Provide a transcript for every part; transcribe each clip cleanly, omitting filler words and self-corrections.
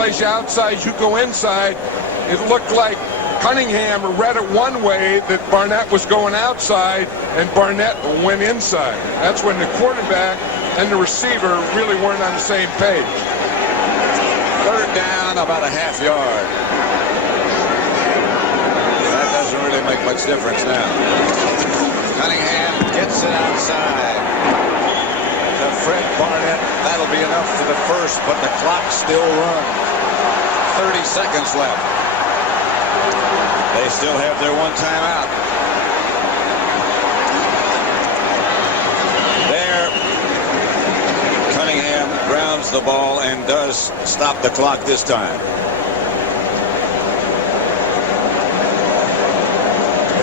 plays you outside, you go inside. It looked like Cunningham read it one way, that Barnett was going outside, and Barnett went inside. That's when the quarterback and the receiver really weren't on the same page. Third down, about a half yard. That doesn't really make much difference now. Cunningham gets it outside to Fred Barnett. That'll be enough for the first, but the clock still runs. 30 seconds left. They still have their one timeout. There, Cunningham grounds the ball and does stop the clock this time.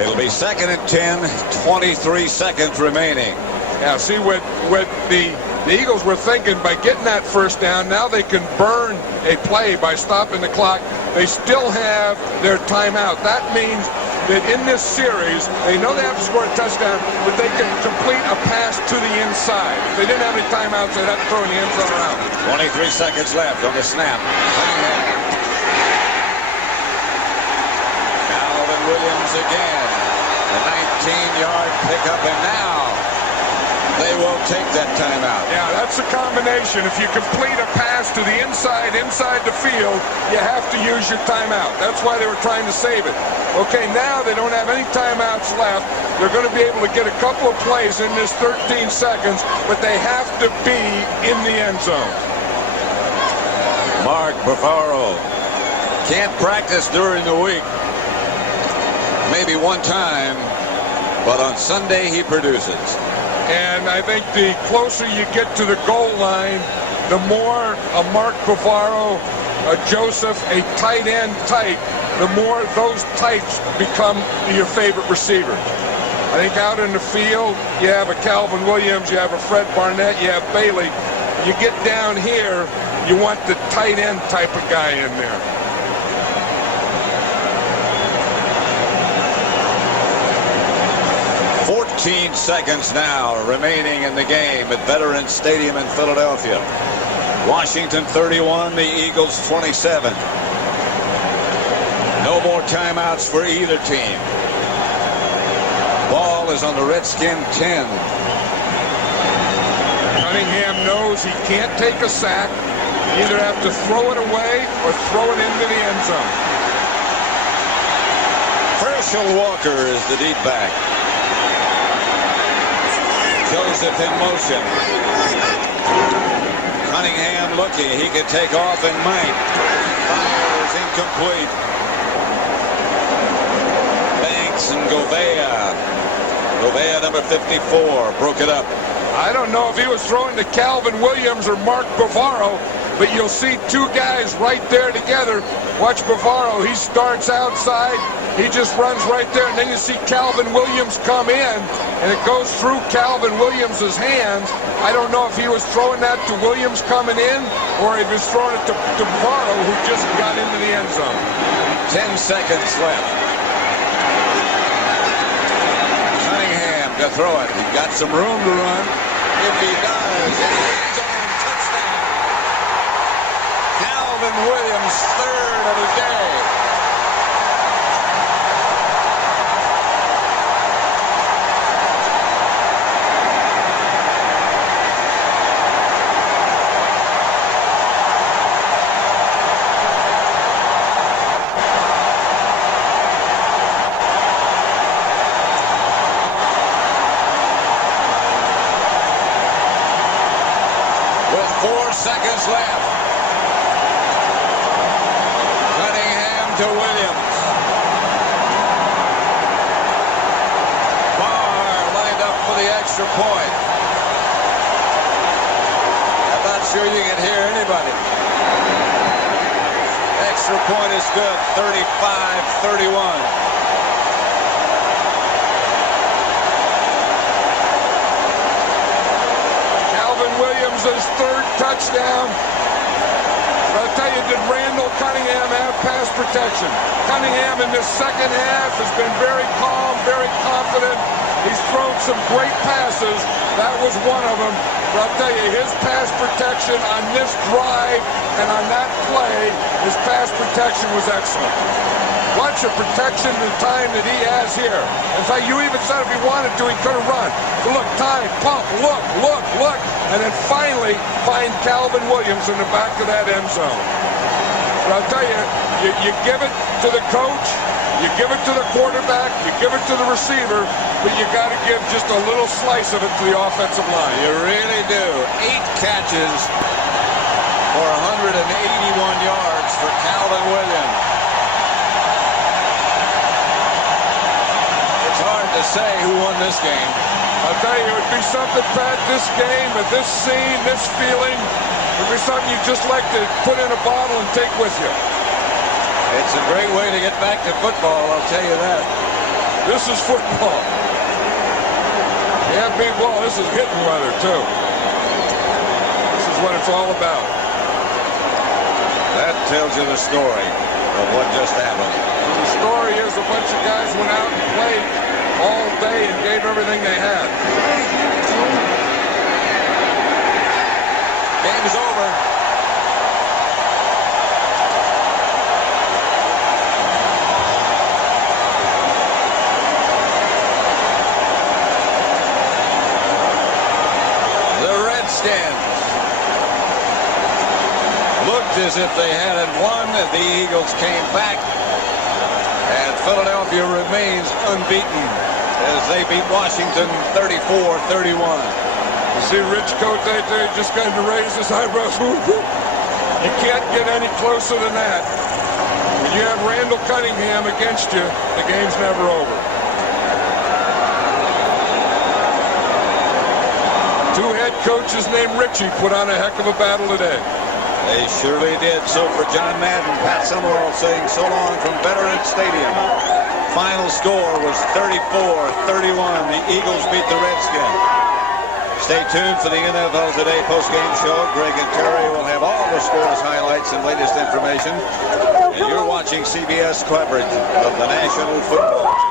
It'll be 2nd and 10, 23 seconds remaining. Yeah, see what the Eagles were thinking by getting that first down. Now they can burn a play by stopping the clock. They still have their timeout. That means that in this series, they know they have to score a touchdown, but they can complete a pass to the inside. If they didn't have any timeouts, they'd have to throw in the end zone around. 23 seconds left on the snap. Calvin Williams again. A 19-yard pickup, and now they will take that timeout. Yeah, that's a combination. If you complete a pass to the inside the field, you have to use your timeout. That's why they were trying to save it. Okay, now they don't have any timeouts left. They're going to be able to get a couple of plays in this 13 seconds, but they have to be in the end zone. Mark Bavaro can't practice during the week. Maybe one time, but on Sunday he produces. And I think the closer you get to the goal line, the more a Mark Bavaro, a Joseph, a tight end type, the more those types become your favorite receivers. I think out in the field, you have a Calvin Williams, you have a Fred Barnett, you have Bailey. You get down here, you want the tight end type of guy in there. Seconds now remaining in the game at Veterans Stadium in Philadelphia. Washington 31, the Eagles 27. No more timeouts for either team. Ball is on the Redskin 10. Cunningham knows he can't take a sack. You either have to throw it away or throw it into the end zone. Herschel Walker is the deep back. Joseph in motion. Cunningham looking. He can take off and might. Fires incomplete. Banks and Govea. Govea, number 54, broke it up. I don't know if he was throwing to Calvin Williams or Mark Bavaro, but you'll see two guys right there together. Watch Bavaro. He starts outside. He just runs right there, and then you see Calvin Williams come in, and it goes through Calvin Williams' hands. I don't know if he was throwing that to Williams coming in, or if he was throwing it to Bavaro, who just got into the end zone. 10 seconds left. Cunningham to throw it. He's got some room to run. If he does, it's on touchdown. Calvin Williams, third of the day. Seconds left. Cunningham to Williams. Barr lined up for the extra point. I'm not sure you can hear anybody. Extra point is good. 35-31. His third touchdown. But I'll tell you, did Randall Cunningham have pass protection? Cunningham in this second half has been very calm, very confident. He's thrown some great passes. That was one of them. But I'll tell you, his pass protection on this drive and on that play his pass protection was excellent. Watch the protection and the time that he has here. In fact, you even said if he wanted to, he could have run. But look, time, pump, look, and then finally find Calvin Williams in the back of that end zone. But I'll tell you, you give it to the coach, you give it to the quarterback, you give it to the receiver, but you got to give just a little slice of it to the offensive line. You really do. 8 catches for 181 yards for Calvin Williams. It's hard to say who won this game. I'll tell you, it would be something, Pat, this game, with this scene, this feeling, it would be something you'd just like to put in a bottle and take with you. It's a great way to get back to football, I'll tell you that. This is football. Yeah, big ball. This is hitting weather, too. This is what it's all about. That tells you the story of what just happened. The story is a bunch of guys went out and played all day and gave everything they had. Game's over. The Redskins looked as if they hadn't won. The Eagles came back, and Philadelphia remains unbeaten as they beat Washington 34-31. You see Rich Cote there just kind of raise his eyebrows. You can't get any closer than that. When you have Randall Cunningham against you, the game's never over. 2 head coaches named Richie put on a heck of a battle today. They surely did. So for John Madden, Pat Summerall saying so long from Veterans Stadium. Final score was 34-31. The Eagles beat the Redskins. Stay tuned for the NFL Today postgame show. Greg and Terry will have all the scores, highlights, and latest information. And you're watching CBS coverage of the National Football